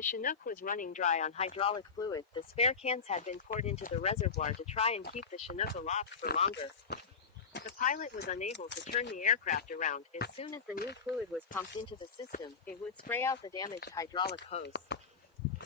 The Chinook was running dry on hydraulic fluid. The spare cans had been poured into the reservoir to try and keep the Chinook aloft for longer. The pilot was unable to turn the aircraft around. As soon as the new fluid was pumped into the system, it would spray out the damaged hydraulic hose.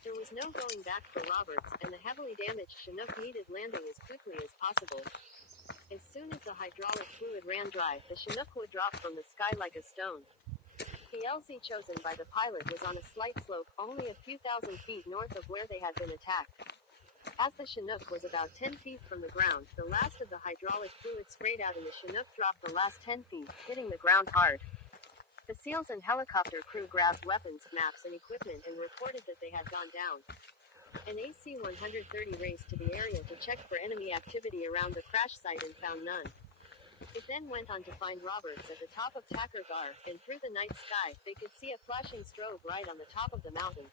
There was no going back for Roberts, and the heavily damaged Chinook needed landing as quickly as possible. As soon as the hydraulic fluid ran dry, the Chinook would drop from the sky like a stone. The LZ chosen by the pilot was on a slight slope, only a few thousand feet north of where they had been attacked. As the Chinook was about 10 feet from the ground, the last of the hydraulic fluid sprayed out and the Chinook dropped the last 10 feet, hitting the ground hard. The SEALs and helicopter crew grabbed weapons, maps, and equipment and reported that they had gone down. An AC-130 raced to the area to check for enemy activity around the crash site and found none. It then went on to find Roberts at the top of Takur Ghar, and through the night sky, they could see a flashing strobe right on the top of the mountain.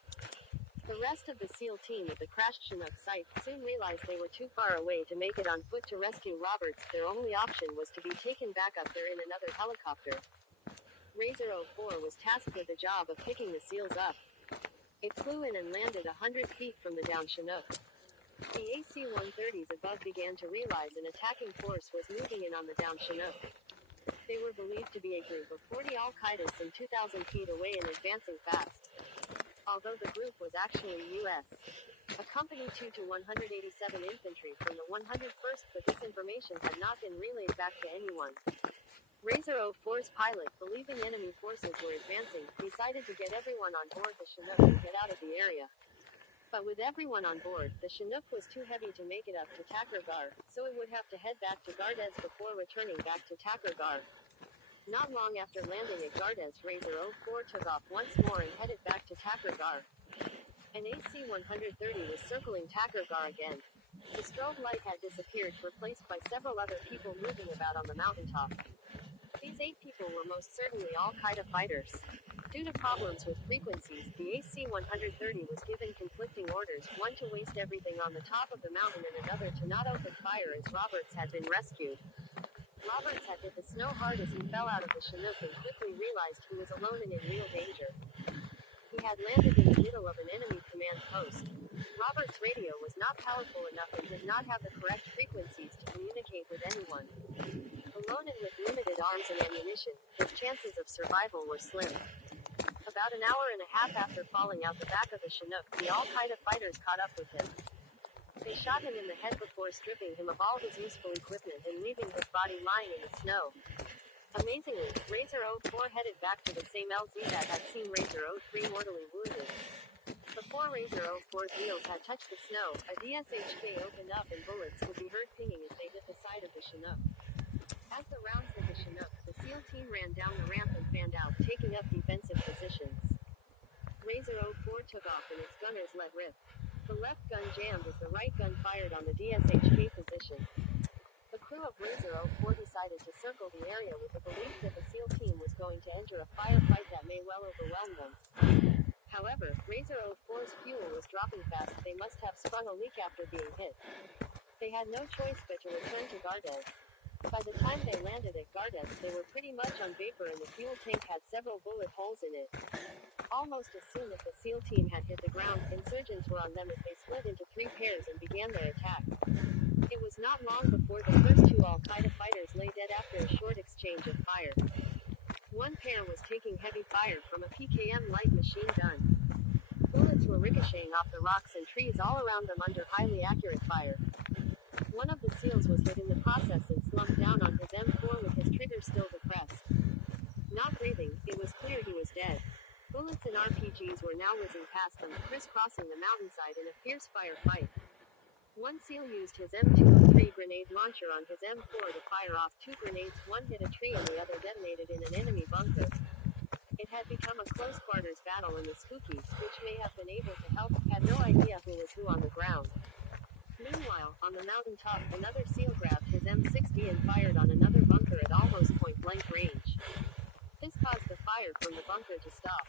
The rest of the SEAL team at the crashed Chinook site soon realized they were too far away to make it on foot to rescue Roberts. Their only option was to be taken back up there in another helicopter. Razor 04 was tasked with the job of picking the SEALs up. It flew in and landed 100 feet from the downed Chinook. The AC-130s above began to realize an attacking force was moving in on the downed Chinook. They were believed to be a group of 40 Al-Qaeda some 2,000 feet away and advancing fast. Although the group was actually U.S. A Company 2 to 187 infantry from the 101st, but this information had not been relayed back to anyone. Razor 04's pilot, believing enemy forces were advancing, decided to get everyone on board the Chinook and get out of the area. But with everyone on board, the Chinook was too heavy to make it up to Takur Ghar, so it would have to head back to Gardes before returning back to Takur Ghar. Not long after landing at Gardes, Razor 04 took off once more and headed back to Takur Ghar. An AC-130 was circling Takur Ghar again. The strobe light had disappeared, replaced by several other people moving about on the mountaintop. These 8 people were most certainly Al-Qaeda fighters. Due to problems with frequencies, the AC-130 was given conflicting orders, one to waste everything on the top of the mountain and another to not open fire as Roberts had been rescued. Roberts had hit the snow hard as he fell out of the Chinook and quickly realized he was alone and in real danger. He had landed in the middle of an enemy command post. Roberts' radio was not powerful enough and did not have the correct frequencies to communicate with anyone. Alone and with limited arms and ammunition, his chances of survival were slim. About an hour and a half after falling out the back of the Chinook, the Al-Qaeda fighters caught up with him. They shot him in the head before stripping him of all his useful equipment and leaving his body lying in the snow. Amazingly, Razor 04 headed back to the same LZ that had seen Razor 03 mortally wounded. Before Razor 04's wheels had touched the snow, a DSHK opened up and bullets could be heard pinging as they hit the side of the Chinook. As the rounds hit the Chinook, the SEAL team ran down the ramp and fanned out, taking up defensive positions. Razor 04 took off and its gunners let rip. The left gun jammed as the right gun fired on the DSHK position. The crew of Razor 04 decided to circle the area with the belief that the SEAL team was going to enter a firefight that may well overwhelm them. However, Razor 04's fuel was dropping fast. They must have sprung a leak after being hit. They had no choice but to return to Gardes. By the time they landed at Gardes, they were pretty much on vapor and the fuel tank had several bullet holes in it. Almost as soon as the SEAL team had hit the ground, insurgents were on them as they split into 3 pairs and began their attack. It was not long before the first 2 Al-Qaeda fighters lay dead after a short exchange of fire. One pair was taking heavy fire from a PKM light machine gun. Bullets were ricocheting off the rocks and trees all around them under highly accurate fire. One of the SEALs was hit in the process and slumped down on his M4 with his trigger still depressed. Not breathing, it was clear he was dead. Bullets and RPGs were now whizzing past them, crisscrossing the mountainside in a fierce firefight. One SEAL used his M203 grenade launcher on his M4 to fire off 2 grenades, one hit a tree and the other detonated in an enemy bunker. It had become a close quarters battle and the Spookies, which may have been able to help, had no idea who was who on the ground. Meanwhile, on the mountaintop, another SEAL grabbed his M60 and fired on another bunker at almost point-blank range. This caused the fire from the bunker to stop.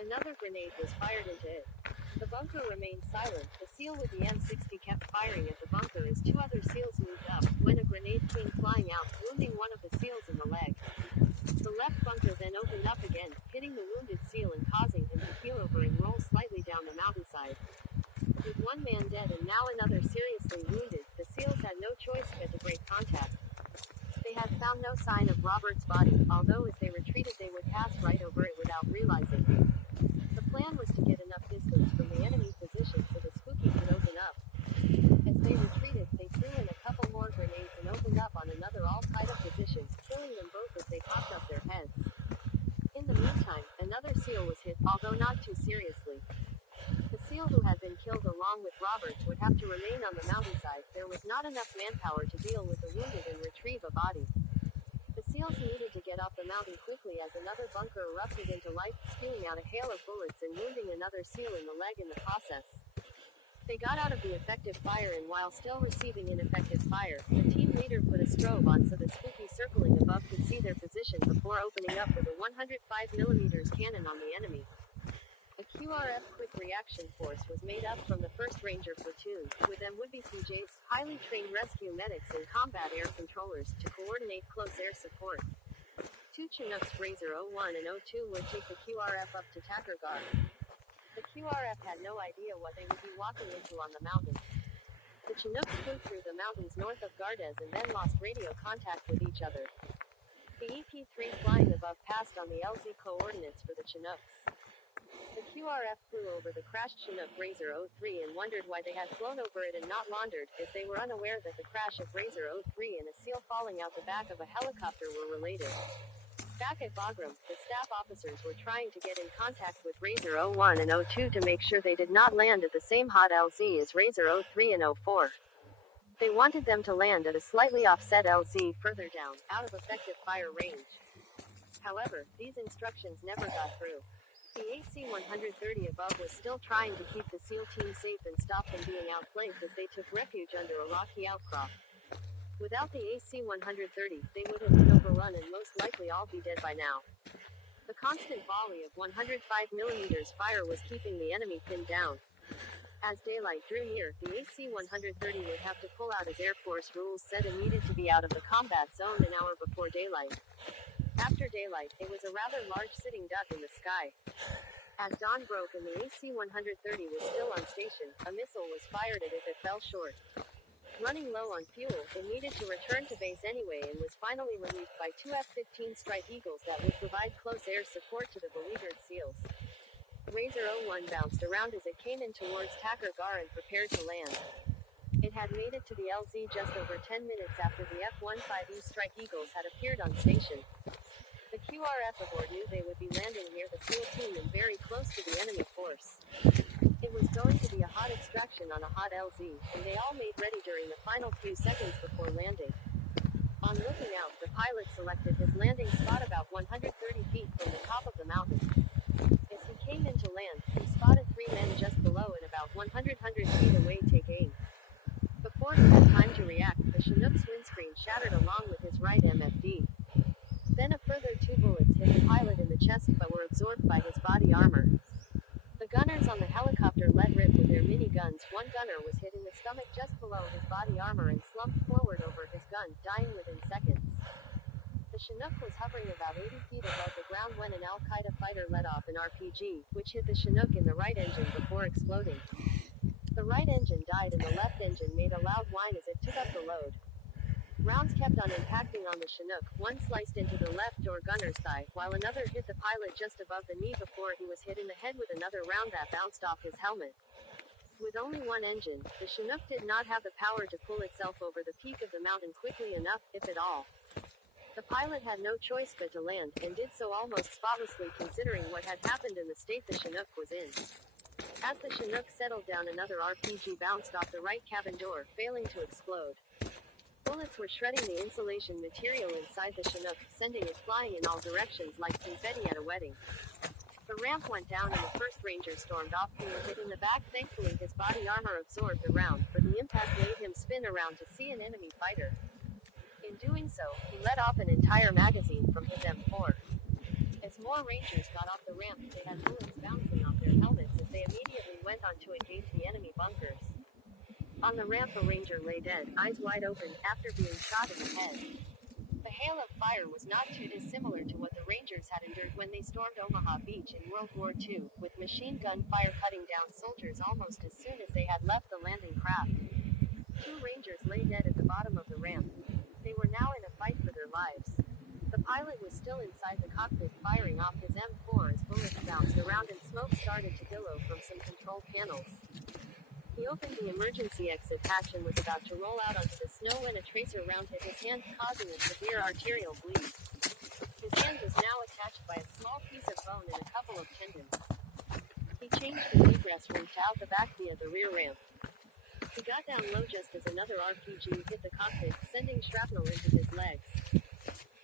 Another grenade was fired into it. The bunker remained silent. The SEAL with the M60 kept firing at the bunker as 2 other SEALs moved up, when a grenade came flying out, wounding one of the SEALs in the leg. The left bunker then opened up again, hitting the wounded SEAL and causing him to keel over and roll slightly down the mountain. mountainside. With one man dead and now another seriously wounded, the SEALs had no choice but to break contact. They had found no sign of Robert's body, although as they retreated they would pass right over it without realizing. The plan was to get enough distance from the enemy position so the spooky could open up. As they retreated, they threw in a couple more grenades and opened up on another all-tied-up position, killing them both as they popped up their heads. In the meantime, another SEAL was hit, although not too seriously. The SEAL who had been killed along with Roberts would have to remain on the mountainside. There was not enough manpower to deal with the wounded and retrieve a body. The SEALs needed to get off the mountain quickly as another bunker erupted into life, spewing out a hail of bullets and wounding another SEAL in the leg in the process. They got out of the effective fire, and while still receiving ineffective fire, the team leader put a strobe on so the spooky circling above could see their position before opening up with a 105mm cannon on the enemy. A QRF Quick Reaction Force was made up from the 1st Ranger Platoon. With them would be PJs, highly trained rescue medics and combat air controllers, to coordinate close air support. 2 Chinooks Razor 01 and 02 would take the QRF up to Takurgar. The QRF had no idea what they would be walking into on the mountain. The Chinooks flew through the mountains north of Gardez and then lost radio contact with each other. The EP-3 flying above passed on the LZ coordinates for the Chinooks. The QRF flew over the crashed Chinook Razor 03 and wondered why they had flown over it and not laundered, as they were unaware that the crash of Razor 03 and a SEAL falling out the back of a helicopter were related. Back at Bagram, the staff officers were trying to get in contact with Razor 01 and 02 to make sure they did not land at the same hot LZ as Razor 03 and 04. They wanted them to land at a slightly offset LZ further down, out of effective fire range. However, these instructions never got through. The AC-130 above was still trying to keep the SEAL team safe and stop them being outflanked as they took refuge under a rocky outcrop. Without the AC-130, they would have been overrun and most likely all be dead by now. The constant volley of 105mm fire was keeping the enemy pinned down. As daylight drew near, the AC-130 would have to pull out as Air Force rules said and needed to be out of the combat zone an hour before daylight. After daylight, it was a rather large sitting duck in the sky. As dawn broke and the AC-130 was still on station, a missile was fired at it that fell short. Running low on fuel, it needed to return to base anyway and was finally relieved by 2 F-15 Strike Eagles that would provide close air support to the beleaguered SEALs. Razor 01 bounced around as it came in towards Takurgar and prepared to land. It had made it to the LZ just over 10 minutes after the F-15E Strike Eagles had appeared on station. The QRF aboard knew they would be landing near the SEAL team and very close to the enemy force. It was going to be a hot extraction on a hot LZ, and they all made ready during the final few seconds before landing. On looking out, the pilot selected his landing spot about 130 feet from the top of the mountain. As he came in to land, he spotted 3 men just below and about 100 feet away take aim. Before he had time to react, the Chinook's windscreen shattered along with his right MFD. Then a further 2 bullets hit the pilot in the chest but were absorbed by his body armor. The gunners on the helicopter let rip with their miniguns. One gunner was hit in the stomach just below his body armor and slumped forward over his gun, dying within seconds. The Chinook was hovering about 80 feet above the ground when an Al-Qaeda fighter let off an RPG, which hit the Chinook in the right engine before exploding. The right engine died and the left engine made a loud whine as it took up the load. Rounds kept on impacting on the Chinook. One sliced into the left door gunner's thigh, while another hit the pilot just above the knee before he was hit in the head with another round that bounced off his helmet. With only one engine, the Chinook did not have the power to pull itself over the peak of the mountain quickly enough, if at all. The pilot had no choice but to land, and did so almost spotlessly considering what had happened and the state the Chinook was in. As the Chinook settled down, another RPG bounced off the right cabin door, failing to explode. Bullets were shredding the insulation material inside the Chinook, sending it flying in all directions like confetti at a wedding. The ramp went down and the first ranger stormed off, being hit in the back. Thankfully his body armor absorbed the round, but the impact made him spin around to see an enemy fighter. In doing so, he let off an entire magazine from his M4. As more rangers got off the ramp, they had bullets bouncing off their helmets as they immediately went on to engage the enemy bunkers. On the ramp a ranger lay dead, eyes wide open, after being shot in the head. The hail of fire was not too dissimilar to what the Rangers had endured when they stormed Omaha Beach in World War II, with machine gun fire cutting down soldiers almost as soon as they had left the landing craft. 2 Rangers lay dead at the bottom of the ramp. They were now in a fight for their lives. The pilot was still inside the cockpit firing off his M4 as bullets bounced around and smoke started to billow from some control panels. He opened the emergency exit hatch and was about to roll out onto the snow when a tracer round hit his hand, causing a severe arterial bleed. His hand was now attached by a small piece of bone and a couple of tendons. He changed the egress route out the back via the rear ramp. He got down low just as another RPG hit the cockpit, sending shrapnel into his legs.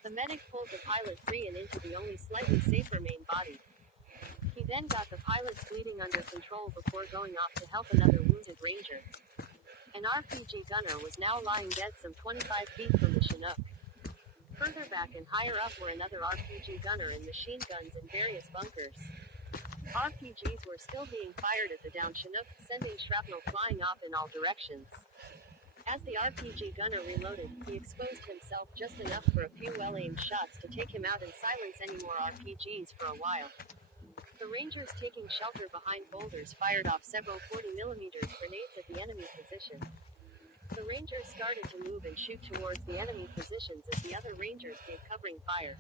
The medic pulled the pilot free and into the only slightly safer main body. He then got the pilot's bleeding under control before going off to help another wounded Ranger. An RPG gunner was now lying dead some 25 feet from the Chinook. Further back and higher up were another RPG gunner and machine guns in various bunkers. RPGs were still being fired at the downed Chinook, sending shrapnel flying off in all directions. As the RPG gunner reloaded, he exposed himself just enough for a few well-aimed shots to take him out and silence any more RPGs for a while. The Rangers taking shelter behind boulders fired off several 40mm grenades at the enemy position. The Rangers started to move and shoot towards the enemy positions as the other Rangers gave covering fire.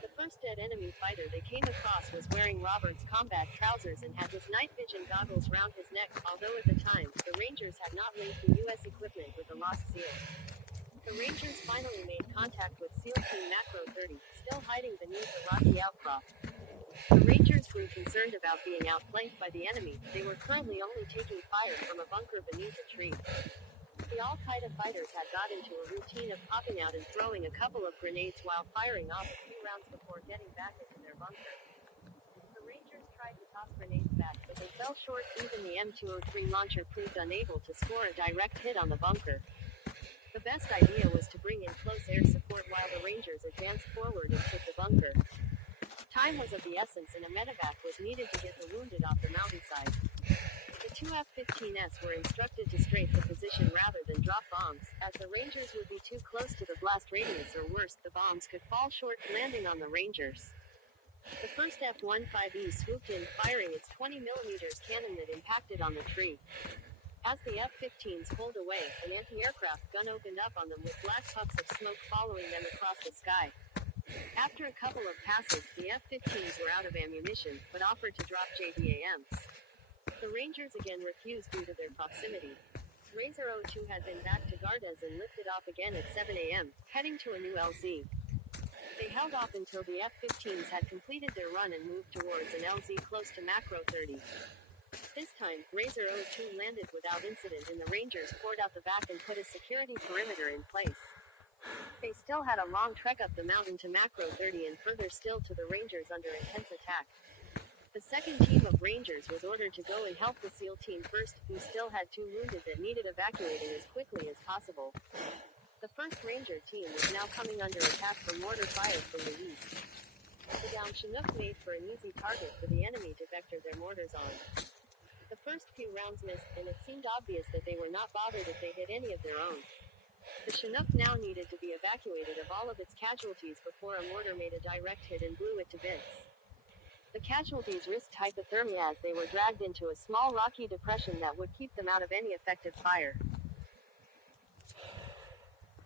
The first dead enemy fighter they came across was wearing Robert's combat trousers and had his night vision goggles round his neck, although at the time, the Rangers had not linked the U.S. equipment with the lost SEAL. The Rangers finally made contact with SEAL Team Macro 30, still hiding beneath the rocky outcrop. The Rangers grew concerned about being outflanked by the enemy. They were currently only taking fire from a bunker beneath a tree. The Al-Qaeda fighters had got into a routine of popping out and throwing a couple of grenades while firing off a few rounds before getting back into their bunker. The Rangers tried to toss grenades back, but they fell short. Even the M203 launcher proved unable to score a direct hit on the bunker. The best idea was to bring in close air support while the Rangers advanced forward and took the bunker. Time was of the essence and a medevac was needed to get the wounded off the mountainside. The 2 F-15s were instructed to strafe the position rather than drop bombs, as the Rangers would be too close to the blast radius or worse, the bombs could fall short, landing on the Rangers. The first F-15E swooped in, firing its 20mm cannon that impacted on the tree. As the F-15s pulled away, an anti-aircraft gun opened up on them with black puffs of smoke following them across the sky. After a couple of passes, the F-15s were out of ammunition, but offered to drop JDAMs. The Rangers again refused due to their proximity. Razor 02 had been back to Gardes and lifted off again at 7 a.m., heading to a new LZ. They held off until the F-15s had completed their run and moved towards an LZ close to Macro 30. This time, Razor 02 landed without incident and the Rangers poured out the back and put a security perimeter in place. They still had a long trek up the mountain to Macro 30 and further still to the Rangers under intense attack. The second team of Rangers was ordered to go and help the SEAL team first, who still had 2 wounded that needed evacuating as quickly as possible. The 1st Ranger team was now coming under attack from mortar fire from the east. The downed Chinook made for an easy target for the enemy to vector their mortars on. The first few rounds missed, and it seemed obvious that they were not bothered if they hit any of their own. The Chinook now needed to be evacuated of all of its casualties before a mortar made a direct hit and blew it to bits. The casualties risked hypothermia as they were dragged into a small rocky depression that would keep them out of any effective fire.